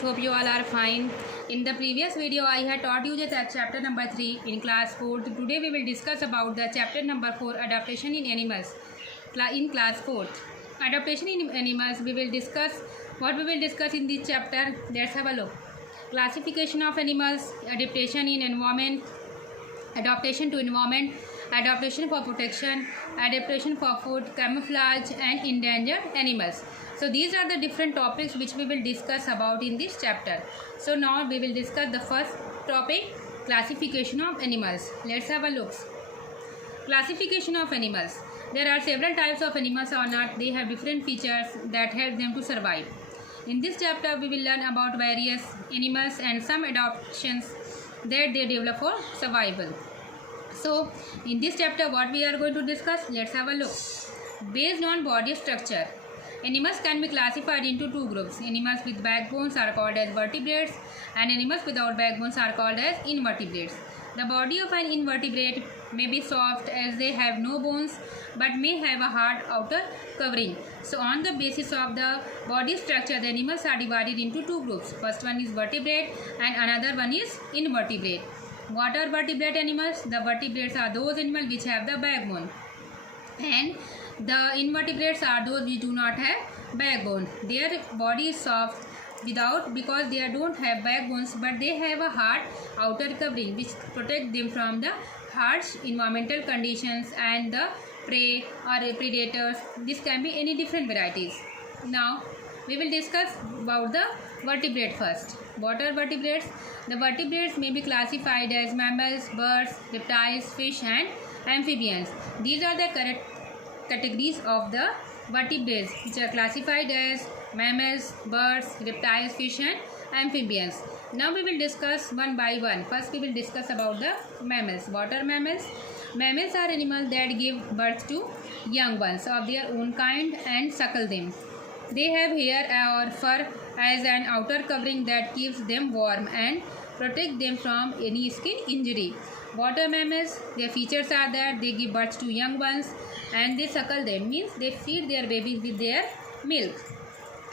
Hope you all are fine. In the previous video, I had taught you that chapter number 3 in class 4. Today we will discuss about the chapter number 4, adaptation in animals. In class 4, adaptation in animals, we will discuss what we will discuss in this chapter. Let's have a look. Classification of animals, adaptation in environment, adaptation to environment, adaptation for protection, adaptation for food, camouflage, and endangered animals. So these are the different topics which we will discuss about in this chapter. So now we will discuss the first topic, classification of animals. Let's have a look. Classification of animals. There are several types of animals on earth. They have different features that help them to survive. In this chapter we will learn about various animals and some adaptations that they develop for survival. So in this chapter what we are going to discuss, let's have a look. Based on body structure, animals can be classified into two groups. Animals with backbones are called as vertebrates and animals without backbones are called as invertebrates. The body of an invertebrate may be soft as they have no bones but may have a hard outer covering. So on the basis of the body structure, the animals are divided into two groups. First one is vertebrate and another one is invertebrate. What are vertebrate animals? The vertebrates are those animals which have the backbone, and the invertebrates are those which do not have backbone. Their body is soft because they don't have backbones, but they have a hard outer covering which protect them from the harsh environmental conditions and the prey or predators. This can be any different varieties. Now we will discuss about the vertebrate first. What are vertebrates? The vertebrates may be classified as mammals, birds, reptiles, fish, and amphibians. These are the correct categories of the vertebrates which are classified as mammals, birds, reptiles, fish, and amphibians. Now we will discuss one by one. First we will discuss about the mammals. What are mammals? Mammals are animals that give birth to young ones of their own kind and suckle them. They have hair or fur as an outer covering that keeps them warm and protect them from any skin injury. What are mammals? Their features are that they give birth to young ones and they suckle them, means they feed their babies with their milk.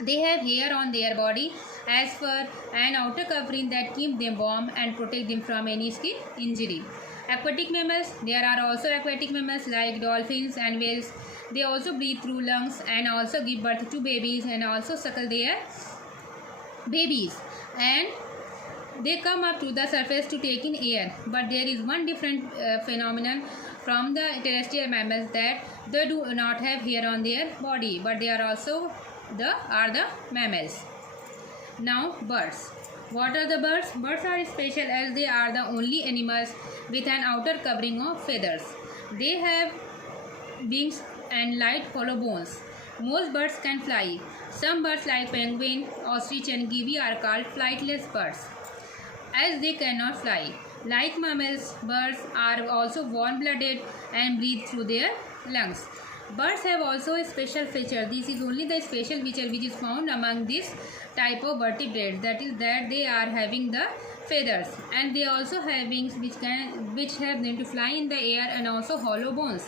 They have hair on their body as fur and outer covering that keep them warm and protect them from any skin injury. Aquatic mammals. There are also aquatic mammals like dolphins and whales. They also breathe through lungs and also give birth to babies and also suckle their babies, and they come up to the surface to take in air. But there is one different phenomenon from the terrestrial mammals, that they do not have hair on their body, but they are also the mammals. Now birds. What are the birds? Birds are special as they are the only animals with an outer covering of feathers. They have wings and light hollow bones. Most birds can fly. Some birds like penguin, ostrich, and kiwi are called flightless birds as they cannot fly. Like mammals, birds are also warm-blooded and breathe through their lungs. Birds have also a special feature. This is only the special feature which is found among this type of vertebrates. That is that they are having the feathers, and they also have wings which help them to fly in the air, and also hollow bones.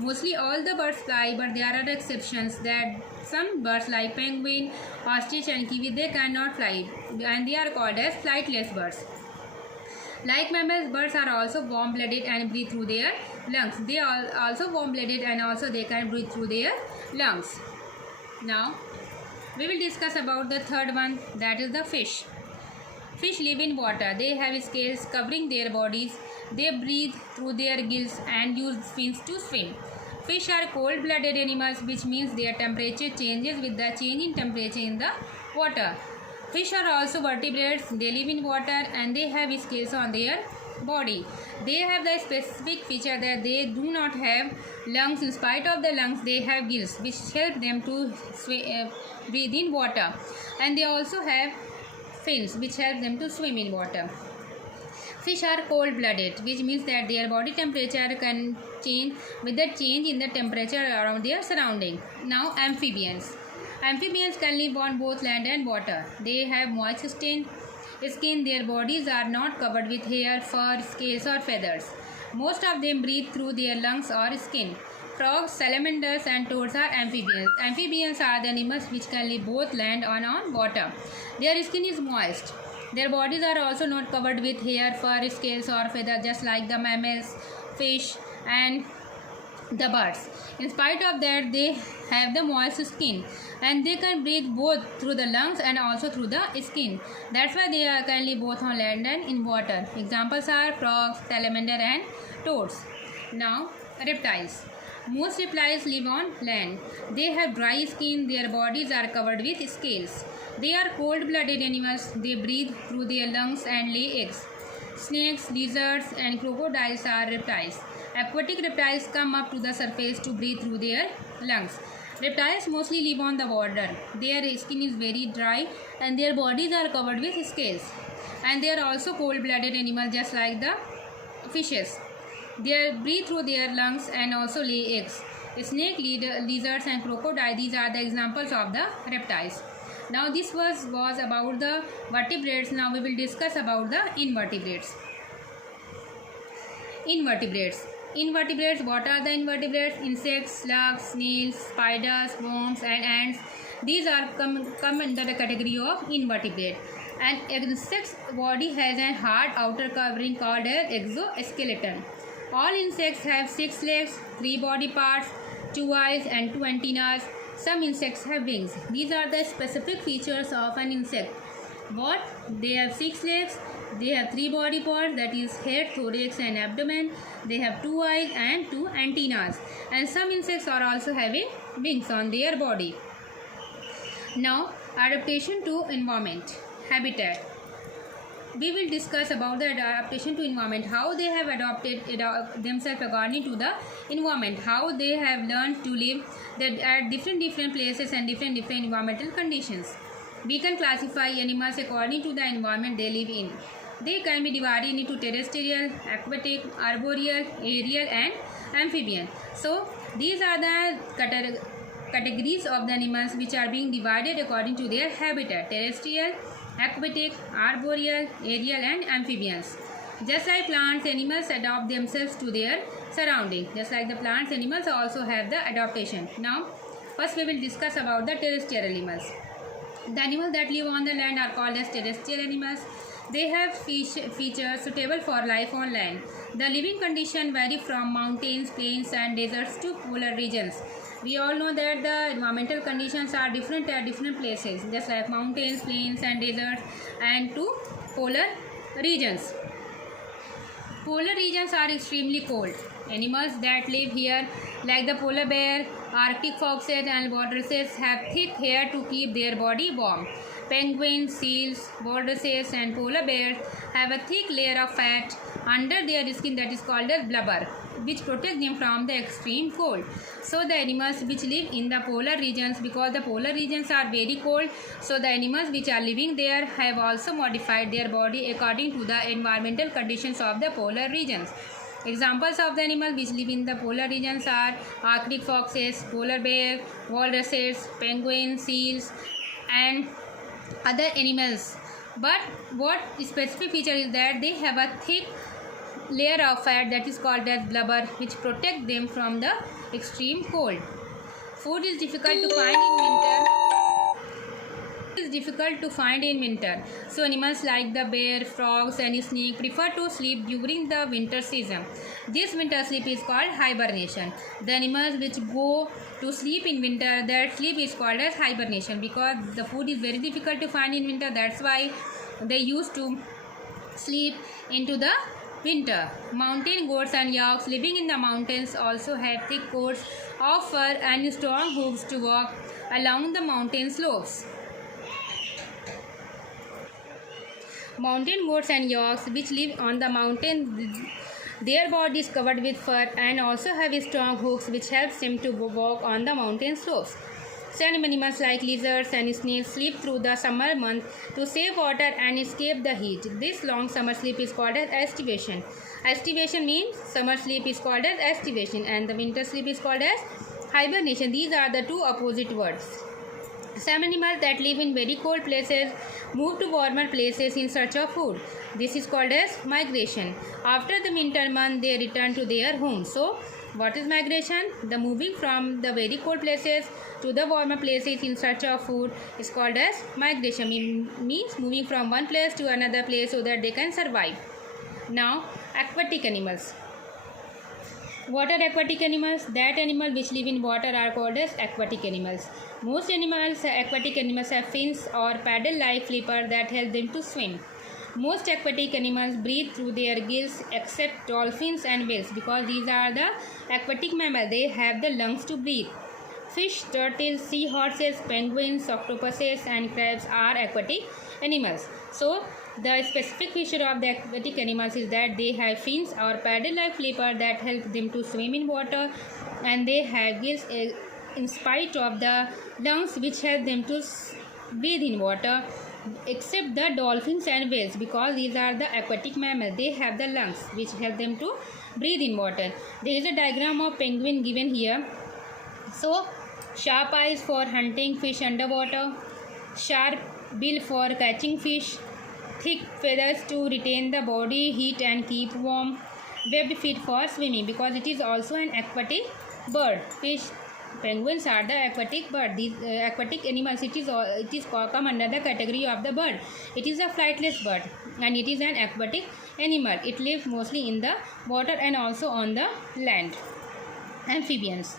Mostly all the birds fly, but there are exceptions that some birds like penguin, ostrich, and kiwi, they cannot fly, and they are called as flightless birds. Like mammals, birds are also warm-blooded and breathe through their lungs. They are also warm-blooded and also they can breathe through their lungs. Now we will discuss about the third one, that is the fish. Fish live in water. They have scales covering their bodies. They breathe through their gills and use fins to swim. Fish are cold-blooded animals, which means their temperature changes with the change in temperature in the water. Fish are also vertebrates. They live in water and they have scales on their body. They have the specific feature that they do not have lungs. In spite of the lungs, they have gills which help them to breathe in water, and they also have fins which help them to swim in water. Fish are cold-blooded, which means that their body temperature can change with the change in the temperature around their surrounding. Now amphibians. Amphibians can live on both land and water. They have moist skin. Their bodies are not covered with hair, fur, scales, or feathers. Most of them breathe through their lungs or skin. Frogs, salamanders, and toads are amphibians. Amphibians are the animals which can live both land and on water. Their skin is moist. Their bodies are also not covered with hair, fur, scales, or feathers, just like the mammals, fish, and the birds. In spite of that, they have the moist skin, and they can breathe both through the lungs and also through the skin. That's why they can live both on land and in water. Examples are frogs, salamander, and toads. Now, reptiles. Most reptiles live on land. They have dry skin. Their bodies are covered with scales. They are cold-blooded animals. They breathe through their lungs and lay eggs. Snakes, lizards, and crocodiles are reptiles. Aquatic reptiles come up to the surface to breathe through their lungs. Reptiles mostly live on the water. Their skin is very dry and their bodies are covered with scales. And they are also cold-blooded animals, just like the fishes. They breathe through their lungs and also lay eggs. Snake, lizards, and crocodile, these are the examples of the reptiles. Now this was about the vertebrates. Now we will discuss about the invertebrates. Invertebrates, what are the invertebrates? Insects, slugs, snails, spiders, worms, and ants. These are come under the category of invertebrate. An insect's body has a hard outer covering called as exoskeleton. All insects have 6 legs, 3 body parts, 2 eyes, and 2 antennas. Some insects have wings. These are the specific features of an insect. What? They have 6 legs. They have 3 body parts, that is head, thorax, and abdomen. They have 2 eyes and 2 antennas. And some insects are also having wings on their body. Now, adaptation to environment, habitat. We will discuss about the adaptation to environment, how they have adapted themselves according to the environment, how they have learned to live at different places and different environmental conditions. We can classify animals according to the environment they live in. They can be divided into terrestrial, aquatic, arboreal, aerial, and amphibian. So, these are the categories of the animals which are being divided according to their habitat: terrestrial, aquatic, arboreal, aerial, and amphibians. Just like plants, animals adapt themselves to their surroundings. Just like the plants, animals also have the adaptation. Now, first we will discuss about the terrestrial animals. The animals that live on the land are called as terrestrial animals. They have features suitable for life on land. The living conditions vary from mountains, plains, and deserts to polar regions. We all know that the environmental conditions are different at different places, just like mountains, plains, and deserts, and to polar regions. Polar regions are extremely cold. Animals that live here, like the polar bear, Arctic foxes, and walruses, have thick hair to keep their body warm. Penguins, seals, walruses, and polar bears have a thick layer of fat under their skin that is called as blubber, which protects them from the extreme cold. So the animals which live in the polar regions, because the polar regions are very cold, so the animals which are living there have also modified their body according to the environmental conditions of the polar regions. Examples of the animals which live in the polar regions are Arctic foxes, polar bear, walruses, penguins, seals, and other animals. But what specific feature is that they have a thick layer of fat that is called as blubber, which protect them from the extreme cold. Food is difficult to find in winter. So animals like the bear, frogs, and snake prefer to sleep during the winter season. This winter sleep is called hibernation. The animals which go to sleep in winter, their sleep is called as hibernation, because the food is very difficult to find in winter. That's why they used to sleep into the winter. Mountain goats and yaks living in the mountains also have thick coats of fur and strong hooves to walk along the mountain slopes. Mountain goats and yaks which live on the mountain, their body is covered with fur and also have strong hooves which helps them to walk on the mountain slopes. Some animals like lizards and snails sleep through the summer months to save water and escape the heat. This long summer sleep is called as estivation. Estivation means summer sleep is called as estivation and the winter sleep is called as hibernation. These are the two opposite words. Some animals that live in very cold places move to warmer places in search of food. This is called as migration. After the winter month, they return to their home. So, What is migration? The moving from the very cold places to the warmer places in search of food is called as migration. Means moving from one place to another place so that they can survive. Now, aquatic animals. What are aquatic animals? That animal which live in water are called as aquatic animals. Most aquatic animals have fins or paddle-like flipper that help them to swim. Most aquatic animals breathe through their gills except dolphins and whales because these are the aquatic mammals. They have the lungs to breathe. Fish, turtles, seahorses, penguins, octopuses and crabs are aquatic animals. So, the specific feature of the aquatic animals is that they have fins or paddle-like flipper that help them to swim in water, and they have gills in spite of the lungs which help them to breathe in water, except the dolphins and whales because these are the aquatic mammals. They have the lungs which help them to breathe in water. There is a diagram of penguin given here. So, sharp eyes for hunting fish underwater, sharp bill for catching fish, thick feathers to retain the body heat and keep warm, webbed feet for swimming because it is also an aquatic bird. Fish, penguins are the aquatic bird. These aquatic animals, it is come under the category of the bird. It is a flightless bird and it is an aquatic animal. It lives mostly in the water and also on the land. Amphibians.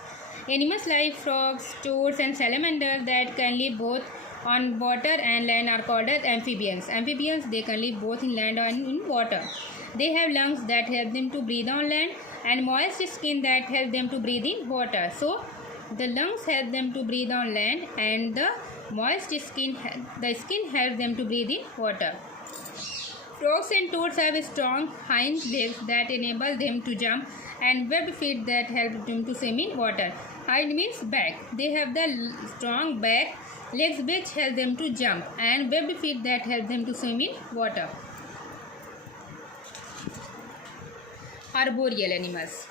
Animals like frogs, toads and salamanders that can live both on water and land are called as amphibians. Amphibians, they can live both in land and in water. They have lungs that help them to breathe on land and moist skin that help them to breathe in water. So, the lungs help them to breathe on land and the skin helps them to breathe in water. Frogs and toads have strong hind legs that enable them to jump and webbed feet that help them to swim in water. Hind means back. They have the strong back legs which help them to jump and webbed feet that help them to swim in water. Arboreal animals.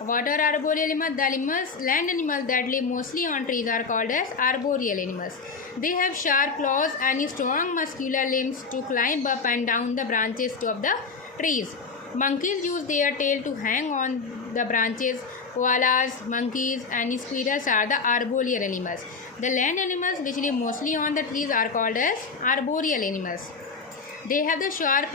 What are arboreal animals? The land animals that live mostly on trees are called as arboreal animals. They have sharp claws and strong muscular limbs to climb up and down the branches of the trees. Monkeys use their tail to hang on the branches. Koalas, monkeys and squirrels are the arboreal animals. The land animals which live mostly on the trees are called as arboreal animals. They have the sharp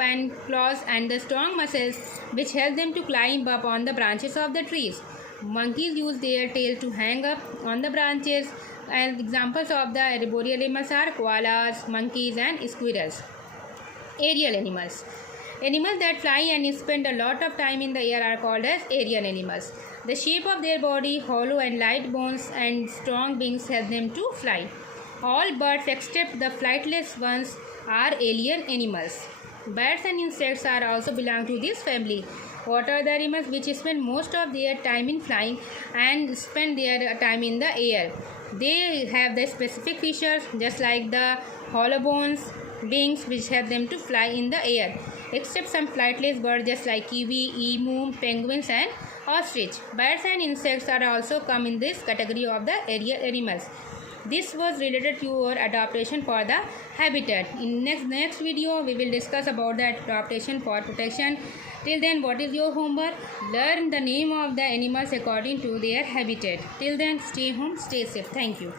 claws and the strong muscles which help them to climb up on the branches of the trees. Monkeys use their tail to hang up on the branches, and examples of the arboreal animals are koalas, monkeys and squirrels. Aerial animals. Animals that fly and spend a lot of time in the air are called as aerial animals. The shape of their body, hollow and light bones and strong wings help them to fly. All birds except the flightless ones are aerial animals. Birds and insects are also belong to this family. What are the animals which spend most of their time in flying and spend their time in the air? They have the specific features just like the hollow bones, wings which help them to fly in the air, except some flightless birds just like kiwi, emu, penguins and ostrich. Birds and insects are also come in this category of the aerial animals. This was related to your adaptation for the habitat. In next video, we will discuss about the adaptation for protection. Till then, what is your homework? Learn the name of the animals according to their habitat. Till then, stay home, stay safe. Thank you.